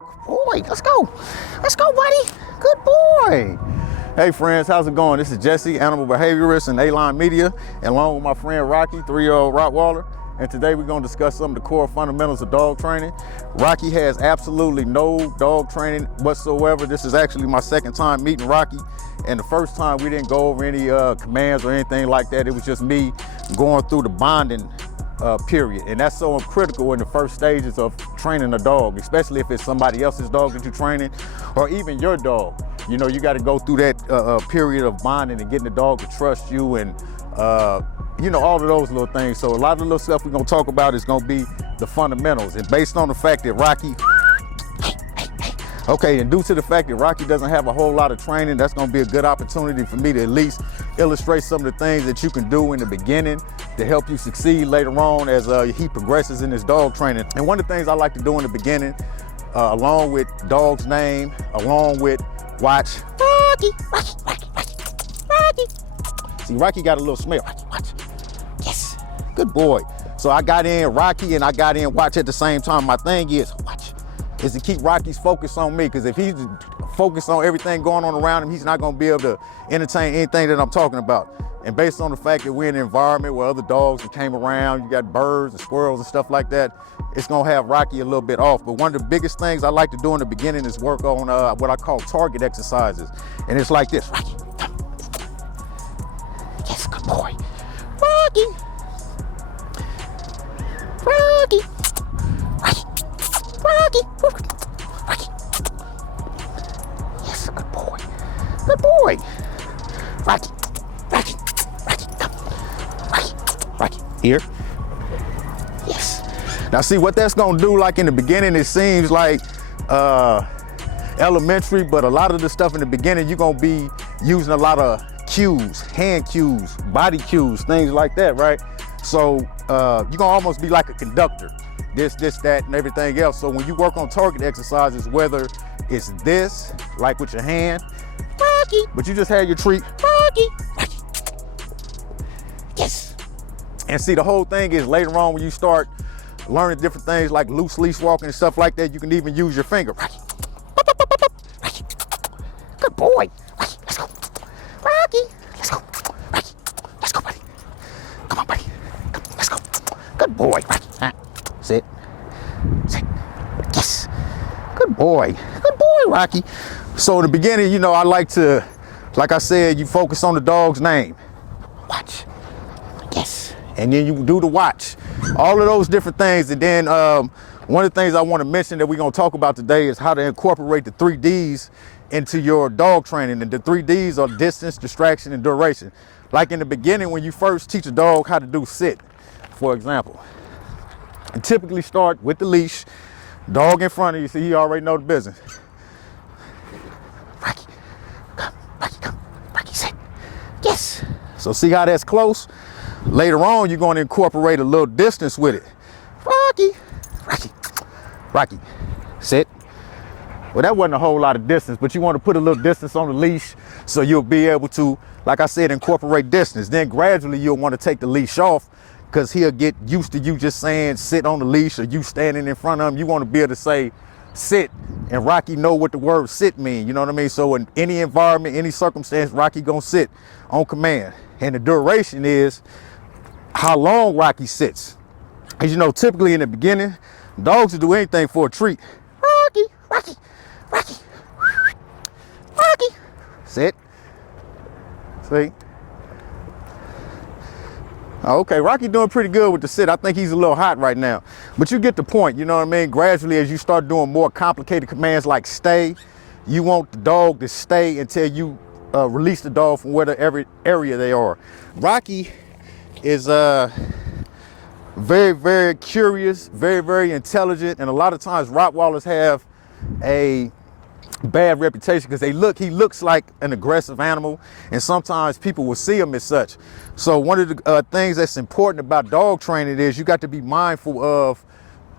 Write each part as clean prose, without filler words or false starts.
Boy, let's go. Let's go, buddy. Good boy. Hey friends, how's it going? This is Jessie, animal behaviorist and A-Line Media, and along with my friend Rocky, 3-year-old Rottweiler. And today we're going to discuss some of the core fundamentals of dog training. Rocky has absolutely no dog training whatsoever. This is actually my second time meeting Rocky. And the first time we didn't go over any commands or anything like that. It was just me going through the bonding period. And that's so critical in the first stages of training a dog, especially if it's somebody else's dog that you're training or even your dog. You know, you got to go through that period of bonding and getting the dog to trust you and you know, all of those little things. So a lot of the little stuff we're gonna talk about is gonna be the fundamentals. And based on the fact that Rocky, okay, and due to the fact that Rocky doesn't have a whole lot of training, that's gonna be a good opportunity for me to at least illustrate some of the things that you can do in the beginning to help you succeed later on as he progresses in his dog training. And one of the things I like to do in the beginning, along with dog's name, along with watch, Rocky, Rocky, Rocky, Rocky, Rocky. See, Rocky got a little smell. Rocky, watch. Yes, good boy. So I got in Rocky and I got in watch at the same time. My thing is, watch, is to keep Rocky's focus on me, because if he's focused on everything going on around him, he's not gonna be able to entertain anything that I'm talking about. And based on the fact that we're in an environment where other dogs that came around, you got birds and squirrels and stuff like that, it's gonna have Rocky a little bit off. But one of the biggest things I like to do in the beginning is work on what I call target exercises. And it's like this, Rocky, come. Yes, good boy. Rocky. Rocky. Rocky. Rocky. Rocky. Yes, good boy. Good boy. Rocky. Rocky. Rocky. Come. Rocky. Rocky. Here. Yes. Now see what that's gonna do, like in the beginning, it seems like elementary, but a lot of the stuff in the beginning, you're gonna be using a lot of cues, hand cues, body cues, things like that, right? So you're gonna almost be like a conductor, this, that, and everything else. So when you work on target exercises, whether it's this, like with your hand, Rocky, but you just had your treat, Rocky, Rocky. Yes. And see, the whole thing is later on when you start learning different things like loose leash walking and stuff like that, you can even use your finger, Rocky. Rocky. Good boy. Rocky, let's go. Rocky, let's go. Rocky, let's go, buddy. Come on, buddy. Come, let's go. Good boy, Rocky. Sit. Sit. Yes. Good boy. Good boy, Rocky. So in the beginning, you know, I like to, like I said, you focus on the dog's name. Watch. Yes. And then you do the watch. All of those different things. And then one of the things I want to mention that we're going to talk about today is how to incorporate the 3 Ds into your dog training. And the 3 Ds are distance, distraction, and duration. Like in the beginning, when you first teach a dog how to do sit, for example, and typically start with the leash, dog in front of you, so he already know the business. Rocky, come, Rocky, come, Rocky, sit. Yes. So see how that's close? Later on, you're going to incorporate a little distance with it. Rocky, Rocky, Rocky, sit. Well, that wasn't a whole lot of distance, but you want to put a little distance on the leash so you'll be able to, like I said, incorporate distance. Then gradually you'll want to take the leash off, because he'll get used to you just saying sit on the leash or you standing in front of him. You want to be able to say sit, and Rocky know what the word sit means, you know what I mean? So in any environment, any circumstance, Rocky gonna sit on command. And the duration is how long Rocky sits. As you know, typically in the beginning, dogs will do anything for a treat. Rocky, Rocky, Rocky, Rocky, sit. See? Okay, Rocky doing pretty good with the sit. I think he's a little hot right now, but you get the point, you know what I mean? Gradually, as you start doing more complicated commands like stay, you want the dog to stay until you release the dog from whatever area they are. Rocky is very, very curious, very, very intelligent, and a lot of times Rottweilers have a bad reputation because he looks like an aggressive animal, and sometimes people will see him as such. So one of the things that's important about dog training is you got to be mindful of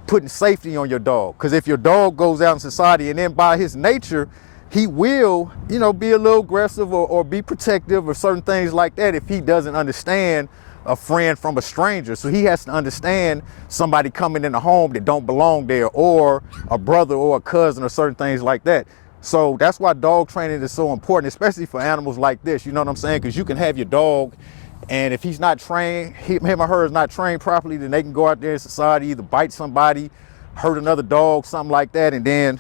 putting safety on your dog, because if your dog goes out in society and then by his nature he will, you know, be a little aggressive or be protective or certain things like that if he doesn't understand a friend from a stranger. So he has to understand somebody coming in the home that don't belong there, or a brother or a cousin or certain things like that. So that's why dog training is so important, especially for animals like this. You know what I'm saying? Because you can have your dog, and if he's not trained, him or her is not trained properly, then they can go out there in society, either bite somebody, hurt another dog, something like that, and then,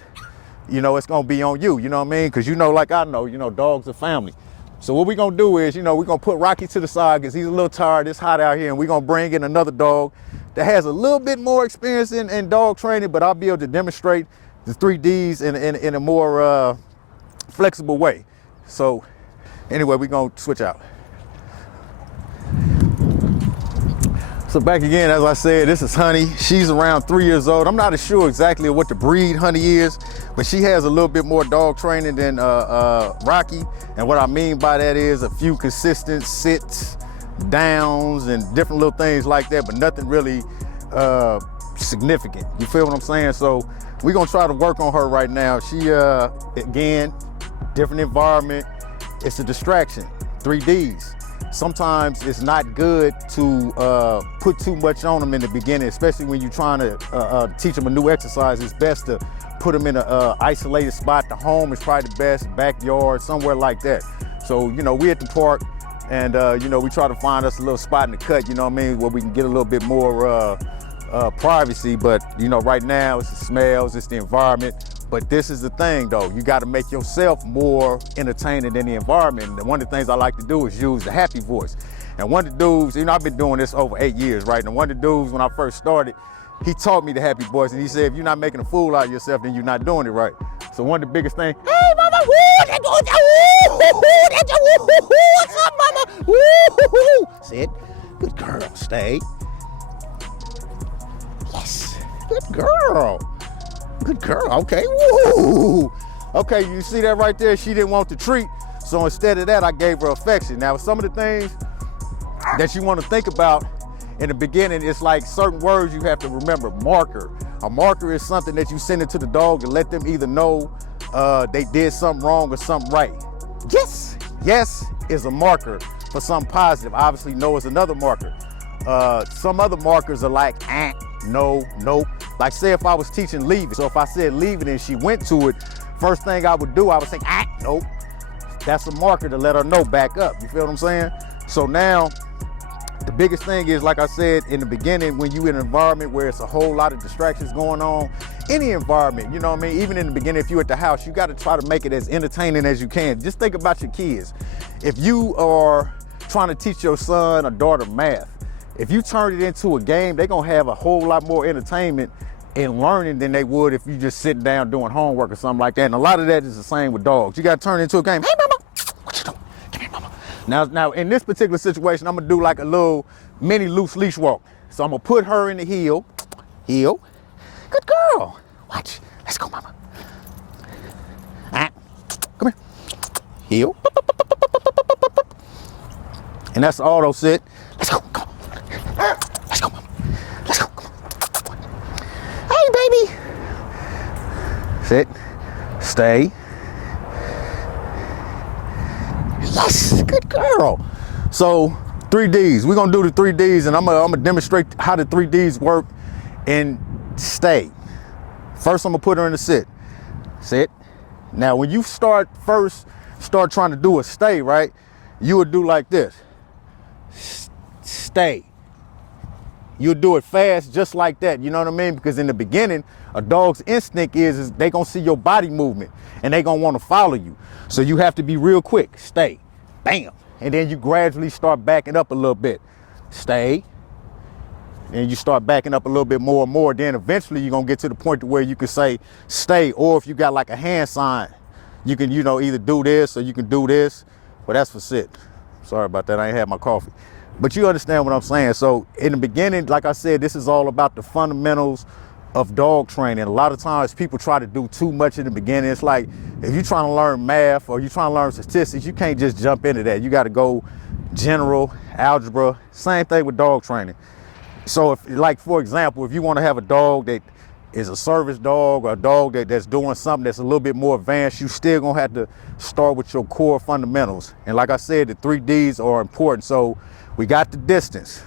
you know, it's gonna be on you, you know what I mean? Because you know, like I know, you know, dogs are family. So what we're gonna do is, you know, we're gonna put Rocky to the side because he's a little tired, it's hot out here, and we're gonna bring in another dog that has a little bit more experience in dog training, but I'll be able to demonstrate the 3Ds in a more flexible way. So anyway, we're gonna switch out. So back again, as I said, this is Honey. She's around 3 years old. I'm not sure exactly what the breed Honey is, but she has a little bit more dog training than Rocky. And what I mean by that is a few consistent sits, downs, and different little things like that, but nothing really significant. You feel what I'm saying? So we're gonna try to work on her right now. She, again, different environment. It's a distraction, 3Ds. Sometimes it's not good to put too much on them in the beginning, especially when you're trying to teach them a new exercise. It's best to put them in an isolated spot. The home is probably the best, backyard, somewhere like that. So, you know, we at the park, and, you know, we try to find us a little spot in the cut, you know what I mean, where we can get a little bit more privacy. But, you know, right now it's the smells, it's the environment. But this is the thing though, you gotta make yourself more entertaining than the environment. And one of the things I like to do is use the happy voice. And one of the dudes, you know, I've been doing this over 8 years, right? And one of the dudes, when I first started, he taught me the happy voice, and he said, if you're not making a fool out of yourself, then you're not doing it right. So one of the biggest things, hey mama, what's up mama? Woo, sit, good girl, stay. Yes, good girl. Good girl, okay, woo. Okay, you see that right there? She didn't want the treat, so instead of that, I gave her affection. Now, some of the things that you want to think about in the beginning, it's like certain words you have to remember. Marker. A marker is something that you send it to the dog to let them either know they did something wrong or something right. Yes, yes is a marker for something positive. Obviously, no is another marker. Some other markers are like, no, nope. Like say if I was teaching leave it. So if I said leave it and she went to it, first thing I would do, I would say, nope. That's a marker to let her know back up. You feel what I'm saying? So now, the biggest thing is, like I said in the beginning, when you're in an environment where it's a whole lot of distractions going on, any environment, you know what I mean? Even in the beginning, if you're at the house, you gotta try to make it as entertaining as you can. Just think about your kids. If you are trying to teach your son or daughter math, if you turn it into a game, they're gonna have a whole lot more entertainment and learning than they would if you just sitting down doing homework or something like that. And a lot of that is the same with dogs. You gotta turn it into a game. Hey mama, what you doing? Come here, mama. Now in this particular situation, I'm gonna do like a little mini loose leash walk. So I'm gonna put her in the heel. Good girl. Watch, let's go mama. Come here. Heel. And that's the auto sit. Let's go, come on. Let's go, mama. Let's go. Come on. Hey, baby. Sit. Stay. Yes, good girl. So 3Ds. We're gonna do the 3Ds, and I'm gonna demonstrate how the 3Ds work and stay. First, I'm gonna put her in the sit. Sit. Now, when you start trying to do a stay, right? You would do like this. Stay. You'll do it fast just like that, you know what I mean? Because in the beginning, a dog's instinct is they gonna see your body movement and they gonna wanna follow you. So you have to be real quick, stay, bam. And then you gradually start backing up a little bit. Stay, and you start backing up a little bit more and more. Then eventually you're gonna get to the point to where you can say stay, or if you got like a hand sign, you can, you know, either do this or you can do this, but that's for sit. Sorry about that, I ain't had my coffee. But you understand what I'm saying. So in the beginning, like I said, this is all about the fundamentals of dog training. A lot of times people try to do too much in the beginning. It's like, if you're trying to learn math or you're trying to learn statistics, you can't just jump into that. You got to go general, algebra, same thing with dog training. So if, like, for example, if you want to have a dog that is a service dog or a dog that's doing something that's a little bit more advanced, you still gonna have to start with your core fundamentals. And like I said, the 3Ds are important. So We got the distance.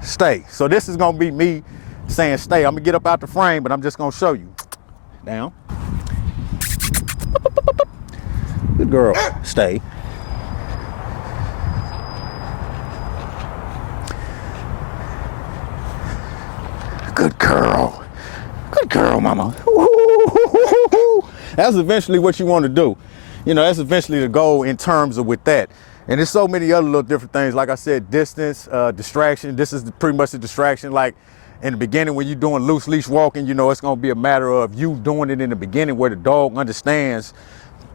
Stay. So this is gonna be me saying stay. I'm gonna get up out the frame, but I'm just gonna show you. Down. Good girl. Stay. Good girl. Good girl, mama. That's eventually what you want to do. You know, that's eventually the goal in terms of with that. And there's so many other little different things. Like I said, distance, distraction. This is pretty much a distraction. Like in the beginning, when you're doing loose leash walking, you know, it's going to be a matter of you doing it in the beginning where the dog understands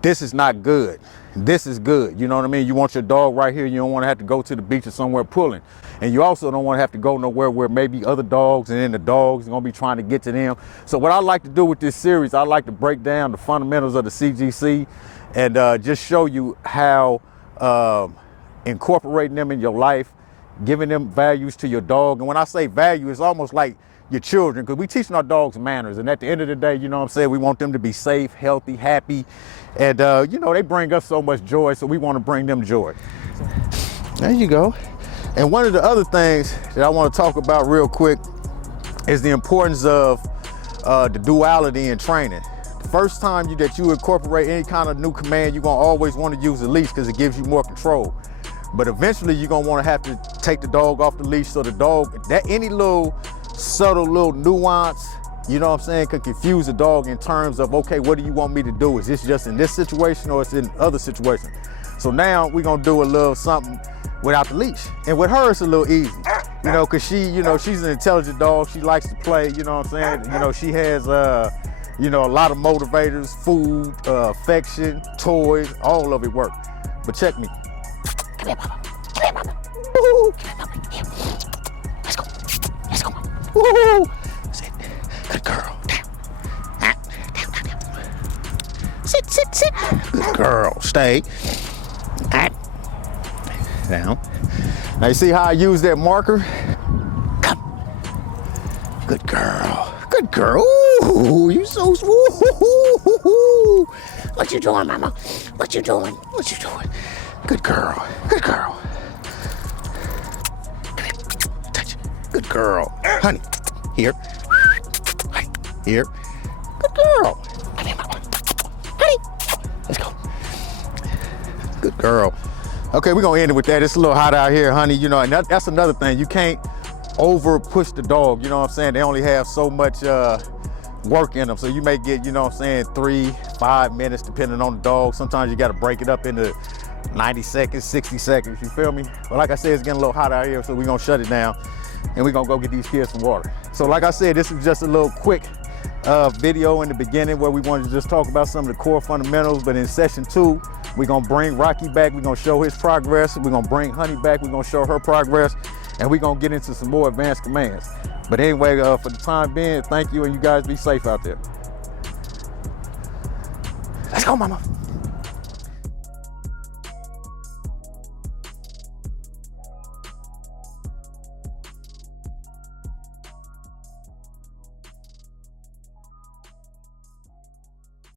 this is not good. This is good. You know what I mean? You want your dog right here. You don't want to have to go to the beach or somewhere pulling. And you also don't want to have to go nowhere where maybe other dogs and then the dogs are going to be trying to get to them. So what I like to do with this series, I like to break down the fundamentals of the CGC and just show you how incorporating them in your life, giving them values to your dog. And when I say value, it's almost like your children, because we teaching our dogs manners. And at the end of the day, you know what I'm saying, we want them to be safe, healthy, happy. And, you know, they bring us so much joy, so we want to bring them joy. There you go. And one of the other things that I want to talk about real quick is the importance of the duality in training. The first time that you incorporate any kind of new command, you're going to always want to use the leash because it gives you more control. But eventually you're going to want to have to take the dog off the leash so the dog, that any little subtle little nuance, you know what I'm saying, could confuse the dog in terms of, okay, what do you want me to do? Is this just in this situation or is it in other situations? So now we're going to do a little something without the leash. And with her, it's a little easy, you know, because she, you know, she's an intelligent dog. She likes to play, you know what I'm saying? You know, she has, you know, a lot of motivators, food, affection, toys, all of it work. But check me. Come here, mama. Come here, mama. Woo-hoo. Come here, mama. Here. Let's go. Let's go, mama. Woo-hoo. Sit. Good girl. Down. Down. Sit, sit, sit. Good girl. Stay. Down. Now you see how I use that marker? Come. Good girl. Good girl. Ooh, you so smooth. What you doing, mama? What you doing? What you doing? Good girl. Good girl. Come here. Touch. Good girl. Honey. Here. Here. Good girl. Come here, mama. Honey. Let's go. Good girl. Okay, we're gonna end it with that. It's a little hot out here, honey. You know, and that's another thing. You can't over push the dog. You know what I'm saying? They only have so much work in them. So you may get, you know what I'm saying, 3-5 minutes depending on the dog. Sometimes you gotta break it up into 90 seconds, 60 seconds, you feel me? But like I said, it's getting a little hot out here, so we're gonna shut it down and we're gonna go get these kids some water. So like I said, this is just a little quick video in the beginning where we wanted to just talk about some of the core fundamentals. But in session 2, we're gonna bring Rocky back. We're gonna show his progress. We're gonna bring Honey back. We're gonna show her progress, and we're gonna get into some more advanced commands. But anyway, for the time being, thank you, and you guys be safe out there. Let's go, mama.